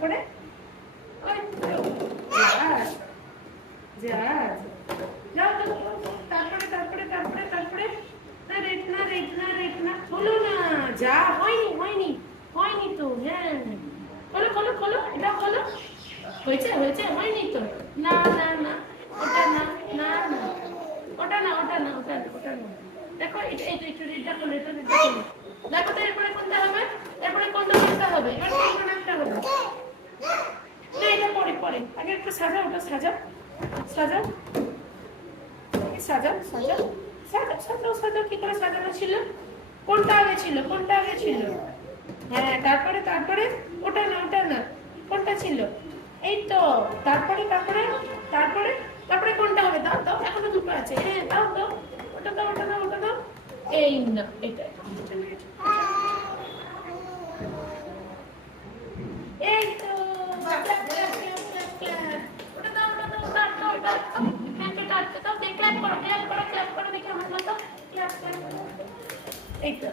তারপরে তারপরে তারপরে তারপরে তারপরে খোলো না, যা হয়নি হয়নি হয়নি তো। হ্যাঁ, খোলো খোলো খোলো, এটা খোলো। হয়েছে হয়েছে, হয়নি তো। না না না, ওটা না, না না, ওটা না ওটা না ওটা না ওটা না। দেখো এটা এটা একটু এটা খোলো, এটা খোলো। দেখো তো এরপরে কোনটা হবে, এরপরে কোনটা করতে হবে, এবার কোনটা নামটা হবে না, এটা পরে পরে, আগে একটু সাজাও, ওটা সাজাও সাজাও সাজাও সাজাও সাজাও সাজাও সাজাও। কি করে সাজানো ছিল, কোনটা আগে ছিল, কোনটা আগে ছিল? হ্যাঁ, তারপরে তারপরে ওটা না ওটা না, কোনটা ছিল? এই তো, তারপরে তারপরে তারপরে তারপরে কোনটা হবে? দাও দাও, এখনো দুটো আছে। হ্যাঁ, দাও দাও, ওটা দাও ওটা দাও ওটা দাও। এই না, এটা এই তো, ওটা দাও ওটা দাও, দাও দাও দাও। ক্ল্যাপ করো ক্ল্যাপ করো ক্ল্যাপ করো, দেখে আমার মতো ক্ল্যাপ করো। এই তো।